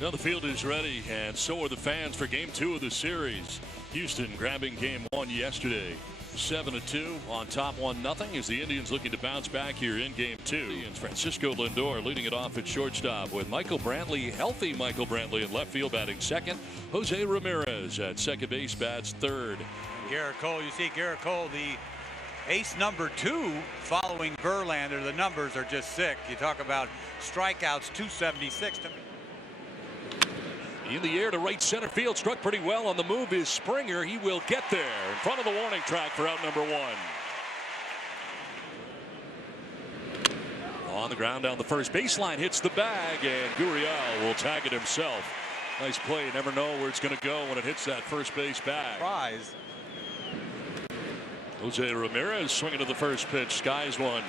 Now the field is ready, and so are the fans for Game 2 of the series. Houston grabbing Game 1 yesterday. 7-2 on top 1-0 as the Indians looking to bounce back here in Game 2. And Francisco Lindor leading it off at shortstop with Michael Brantley, healthy Michael Brantley in left field batting second. Jose Ramirez at second base bats third. Garrett Cole, you see Garrett Cole, the ace number 2 following Verlander. The numbers are just sick. You talk about strikeouts, 276 to me. In the air to right center field, struck pretty well. On the move is Springer. He will get there in front of the warning track for out number 1. On the ground down the first baseline, hits the bag, and Gurriel will tag it himself. Nice play. You never know where it's going to go when it hits that first base bag. Surprise. Jose Ramirez swinging to the first pitch. Skies one.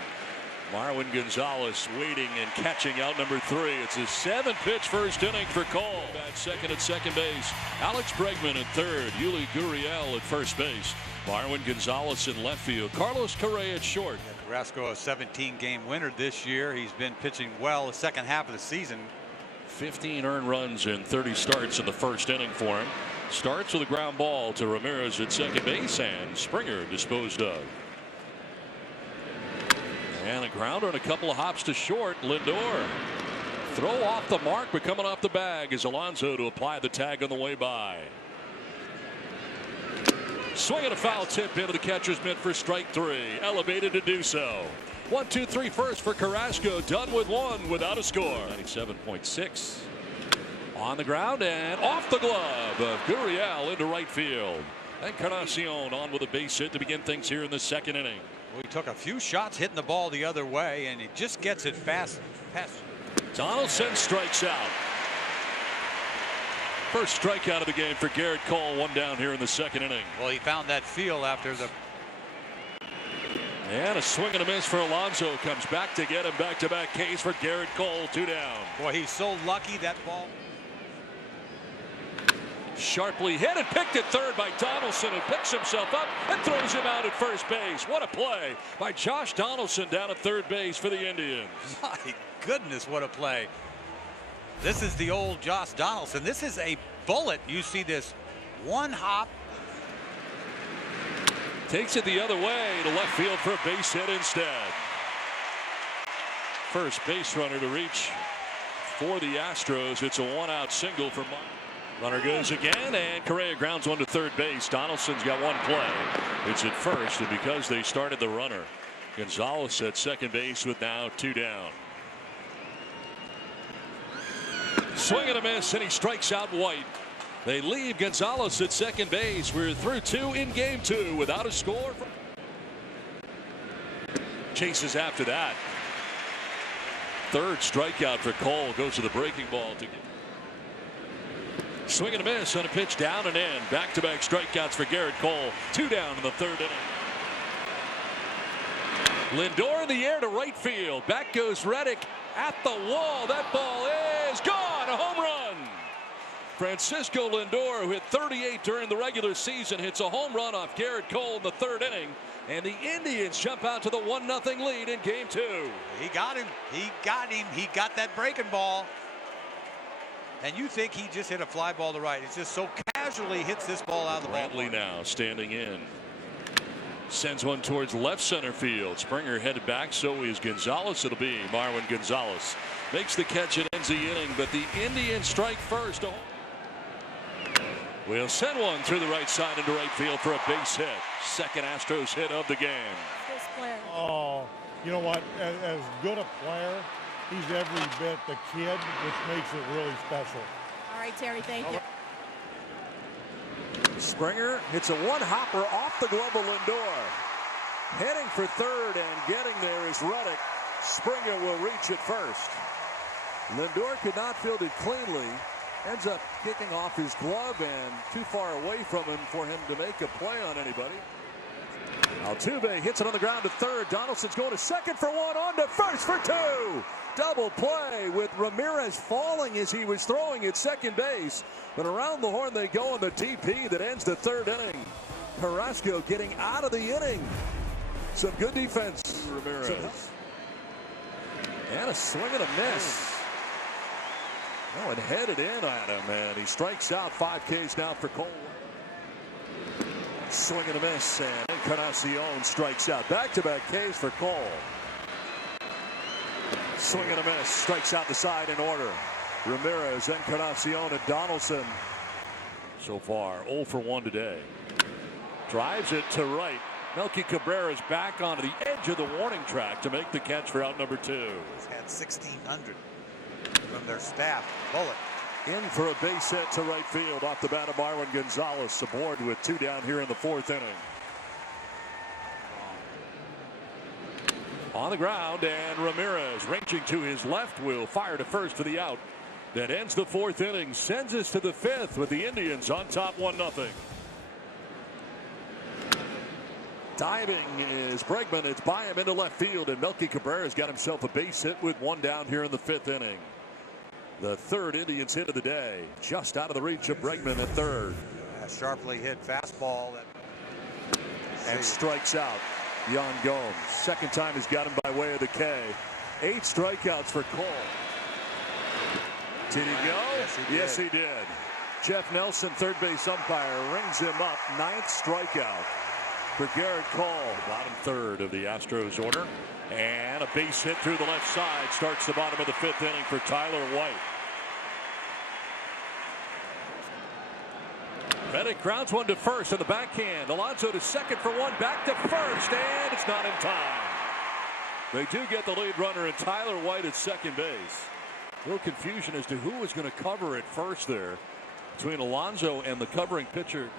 Marwin Gonzalez waiting and catching out number 3. It's a 7-pitch first inning for Cole. At second base. Alex Bregman at third. Yuli Gurriel at first base. Marwin Gonzalez in left field. Carlos Correa at short. Carrasco, a 17-game winner this year. He's been pitching well the second half of the season. 15 earned runs in 30 starts in the first inning for him. Starts with a ground ball to Ramirez at second base, and Springer disposed of. And a grounder and a couple of hops to short. Lindor throw off the mark, but coming off the bag is Alonso to apply the tag on the way by. Swinging a foul tip into the catcher's mitt for strike 3. Elevated to do so. 1-2-3 first for Carrasco. Done with 1 without a score. 97.6. On the ground and off the glove of Gurriel into right field. Encarnacion on with a base hit to begin things here in the second inning. We took a few shots hitting the ball the other way, and he just gets it fast. Donaldson strikes out. First strikeout of the game for Garrett Cole. 1 down here in the second inning. Well, he found that feel after the. And a swing and a miss for Alonso. Comes back to get him. Back-to-back Ks for Garrett Cole. 2 down. Boy, he's so lucky that ball. Sharply hit and picked at third by Donaldson, who picks himself up and throws him out at first base. What a play by Josh Donaldson down at third base for the Indians. My goodness, what a play. This is the old Josh Donaldson. This is a bullet. You see this one hop. Takes it the other way to left field for a base hit instead. First base runner to reach for the Astros. It's a 1-out single for Mike. Runner goes again, and Correa grounds 1 to third base. Donaldson's got 1 play. It's at first, and because they started the runner, Gonzalez at second base with now 2 down. Swing and a miss, and he strikes out White. They leave Gonzalez at second base. We're through 2 in Game 2 without a score. Chases after that. Third strikeout for Cole. Goes to the breaking ball to get. Swing and a miss on a pitch down and in. Back-to-back strikeouts for Garrett Cole. 2 down in the third inning. Lindor in the air to right field. Back goes Reddick at the wall. That ball is gone. A home run. Francisco Lindor, who hit 38 during the regular season, hits a home run off Garrett Cole in the third inning. And the Indians jump out to the 1-0 lead in Game 2. He got him. He got that breaking ball. And you think he just hit a fly ball to right. It's just so casually hits this ball out of the ball. Brantley now standing in. Sends one towards left center field. Springer headed back. So is Gonzalez. It'll be Marwin Gonzalez. Makes the catch and ends the inning. But the Indians strike first. We'll send one through the right side into right field for a base hit. Second Astros hit of the game. Oh, you know what? As good a player, he's every bit the kid, which makes it really special. All right, Terry, thank you. Springer hits a one-hopper off the glove of Lindor. Heading for third and getting there is Reddick. Springer will reach at first. Lindor could not field it cleanly. Ends up kicking off his glove and too far away from him for him to make a play on anybody. Altuve hits it on the ground to third. Donaldson's going to second for 1, on to first for 2. Double play with Ramirez falling as he was throwing at second base. But around the horn they go on the DP that ends the third inning. Carrasco getting out of the inning. Some good defense. Ramirez. And a swing and a miss. Oh, and headed in at him, and he strikes out. 5 Ks now for Cole. Swing and a miss, and Encarnacion strikes out. Back-to-back Ks for Cole. Swing and a miss, strikes out the side in order. Ramirez, Encarnacion, and Donaldson. So far, 0 for 1 today. Drives it to right. Melky Cabrera is back onto the edge of the warning track to make the catch for out number 2. He's had 1,600 from their staff. Bullet. In for a base hit to right field off the bat of Marwin Gonzalez. Aboard with 2 down here in the 4th inning. On the ground, and Ramirez ranging to his left will fire to first for the out. That ends the 4th inning, sends us to the 5th with the Indians on top 1-0. Diving is Bregman. It's by him into left field, and Melky Cabrera's got himself a base hit with 1 down here in the 5th inning. The 3rd Indians hit of the day, just out of the reach of Bregman at 3rd. A sharply hit fastball that and strikes out Yan Gomes. 2nd time he's got him by way of the K. 8 strikeouts for Cole. Did he go? Yes, he did. Jeff Nelson, 3rd base umpire, rings him up. 9th strikeout for Garrett Cole. Bottom 3rd of the Astros order. And a base hit through the left side starts the bottom of the 5th inning for Tyler White. Reddick grounds one to first on the backhand. Alonso to second for one, back to first, and it's not in time. They do get the lead runner and Tyler White at second base. A little confusion as to who was going to cover at first there between Alonso and the covering pitcher.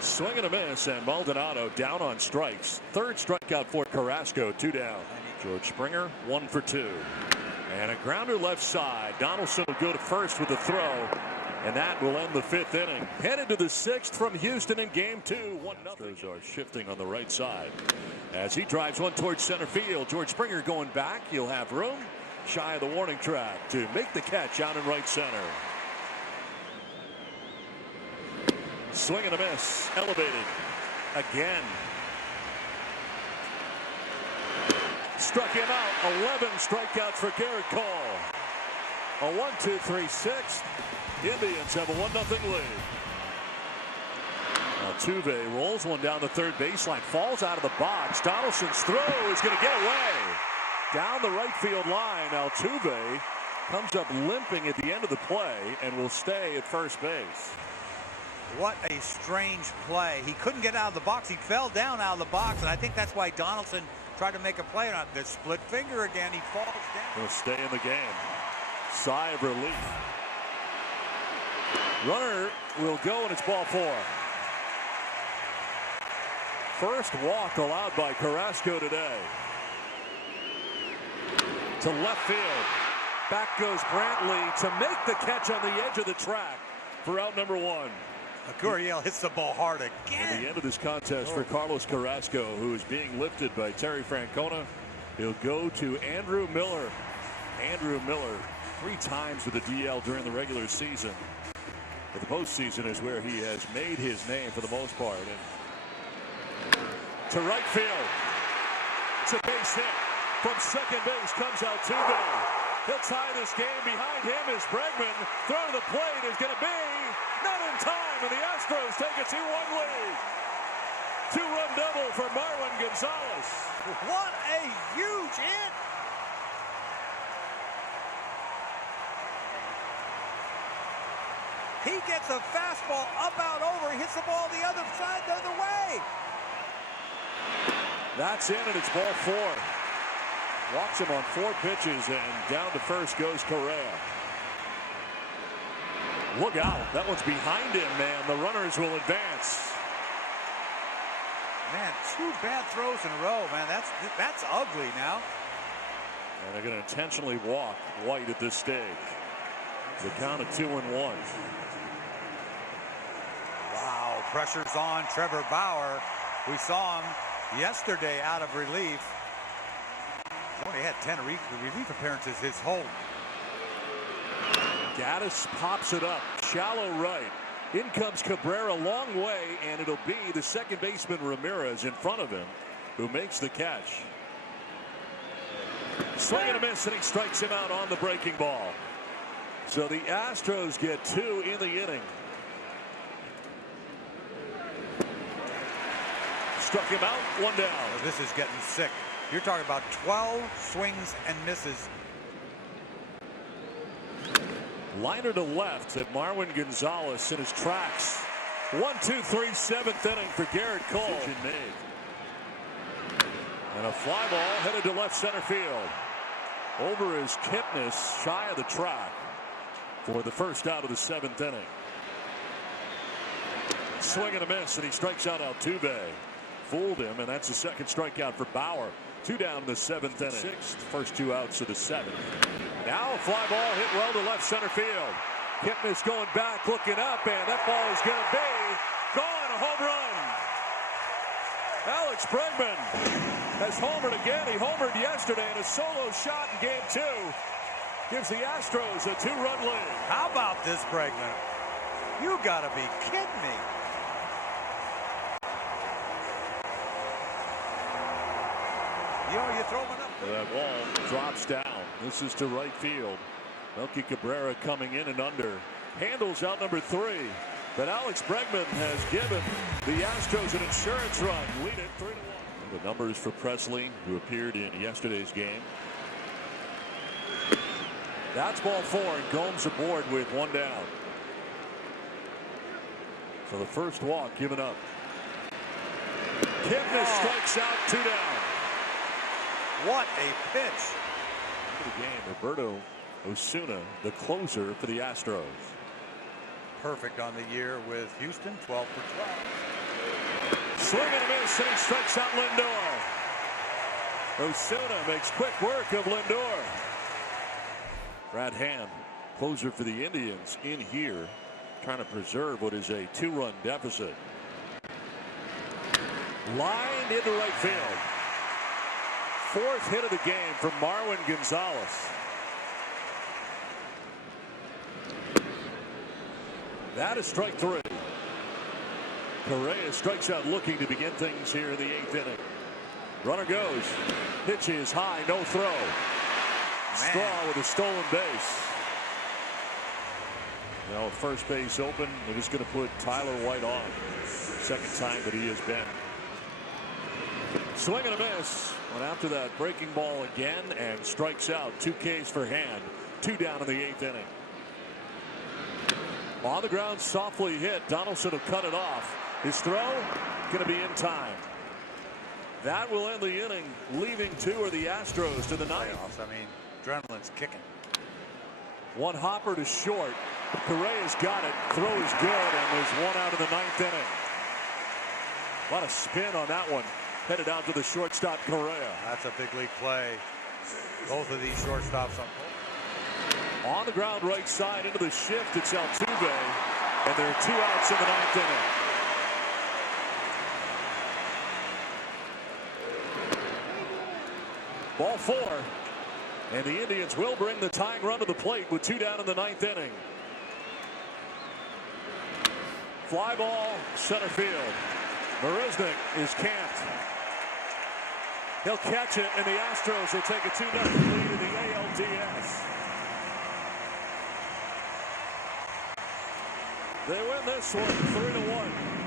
Swing and a miss, and Maldonado down on strikes. 3rd strikeout for Carrasco, 2 down. George Springer, 1 for 2. And a grounder left side. Donaldson will go to first with the throw. And that will end the 5th inning. Headed to the 6th from Houston in game 2. 1-0. Those are shifting on the right side. As he drives one towards center field. George Springer going back. He'll have room shy of the warning track to make the catch out in right center. Swing and a miss. Elevated. Again. Struck him out. 11 strikeouts for Garrett Cole. A 1-2-3-6. Indians have a 1-0 lead. Altuve rolls one down the 3rd baseline, falls out of the box. Donaldson's throw is going to get away. Down the right field line, Altuve comes up limping at the end of the play and will stay at first base. What a strange play. He couldn't get out of the box. He fell down out of the box, and I think that's why Donaldson tried to make a play on the split finger again. He falls down. He'll stay in the game. Sigh of relief. Runner will go, and it's ball 4. First walk allowed by Carrasco today. To left field. Back goes Brantley to make the catch on the edge of the track for out number 1. Gurriel hits the ball hard again. At the end of this contest for Carlos Carrasco, who is being lifted by Terry Francona. He'll go to Andrew Miller. Andrew Miller 3 times with the DL during the regular season. But the postseason is where he has made his name for the most part. And to right field. It's a base hit. From second base comes Altuve. He'll tie this game. Behind him is Bregman. Throw to the plate is going to be not in time, and the Astros take a 2-1 lead. 2-run double for Marwin Gonzalez. What a huge hit. He gets a fastball up, out, over. He hits the ball the other side, the other way. That's in, and it's ball 4. Walks him on 4 pitches, and down to first goes Correa. Look out. That one's behind him, man. The runners will advance. Man, 2 bad throws in a row, man. That's ugly now. And they're going to intentionally walk White at this stage. The count of 2-1. Wow, pressure's on Trevor Bauer. We saw him yesterday out of relief. He's only had 10 relief appearances his whole. Gaddis pops it up, shallow right. In comes Cabrera, long way, and it'll be the second baseman Ramirez in front of him who makes the catch. Swing and a miss, and he strikes him out on the breaking ball. So the Astros get 2 in the inning. Struck him out, 1 down. Well, this is getting sick. You're talking about 12 swings and misses. Liner to left at Marwin Gonzalez in his tracks. 1-2-3, 7th inning for Garrett Cole. Made. And a fly ball headed to left center field. Over his Kipnis, shy of the track for the first out of the 7th inning. Swing and a miss, and he strikes out Altuve. Fooled him, and that's the second strikeout for Bauer. 2 down in the 7th inning. 6th, first 2 outs of the 7th. Now a fly ball hit well to left center field. Kipnis going back, looking up, and that ball is going to be gone. A home run. Alex Bregman has homered again. He homered yesterday in a solo shot in Game 2. Gives the Astros a 2-run lead. How about this, Bregman? You got to be kidding me. You know, you throw one up. That ball drops down. This is to right field. Melky Cabrera coming in and under. Handles out number 3. But Alex Bregman has given the Astros an insurance run. Lead it 3-1. The numbers for Presley, who appeared in yesterday's game. That's ball 4, and Gomes aboard with 1 down. So the first walk given up. Kipnis strikes out, 2 down. What a pitch. The game, Roberto Osuna, the closer for the Astros. Perfect on the year with Houston, 12 for 12. Swing and a miss, and he strikes out Lindor. Osuna makes quick work of Lindor. Brad Hand, closer for the Indians, in here, trying to preserve what is a 2-run deficit. Lined into right field. 4th hit of the game from Marwin Gonzalez. That is strike 3. Correa strikes out looking to begin things here in the 8th inning. Runner goes. Pitch is high, no throw. Straw with a stolen base. Now with first base open, they're just going to put Tyler White on. Second time that he has been. Swing and a miss. Went after that breaking ball again and strikes out. 2 Ks for Hand. 2 down in the 8th inning. On the ground, softly hit. Donaldson will cut it off. His throw going to be in time. That will end the inning, leaving 2 are the Astros to the 9th. I mean, adrenaline's kicking. 1 hopper to short. Correa's got it. Throw is good, and there's 1 out of the 9th inning. A lot of spin on that one. Headed out to the shortstop, Correa. That's a big league play. Both of these shortstops on the ground right side into the shift. It's Altuve, and there are 2 outs in the 9th inning. Ball 4, and the Indians will bring the tying run to the plate with 2 down in the 9th inning. Fly ball, center field. Marisnik is camped. He'll catch it, and the Astros will take a 2-0 lead in the ALDS. They win this one 3-1.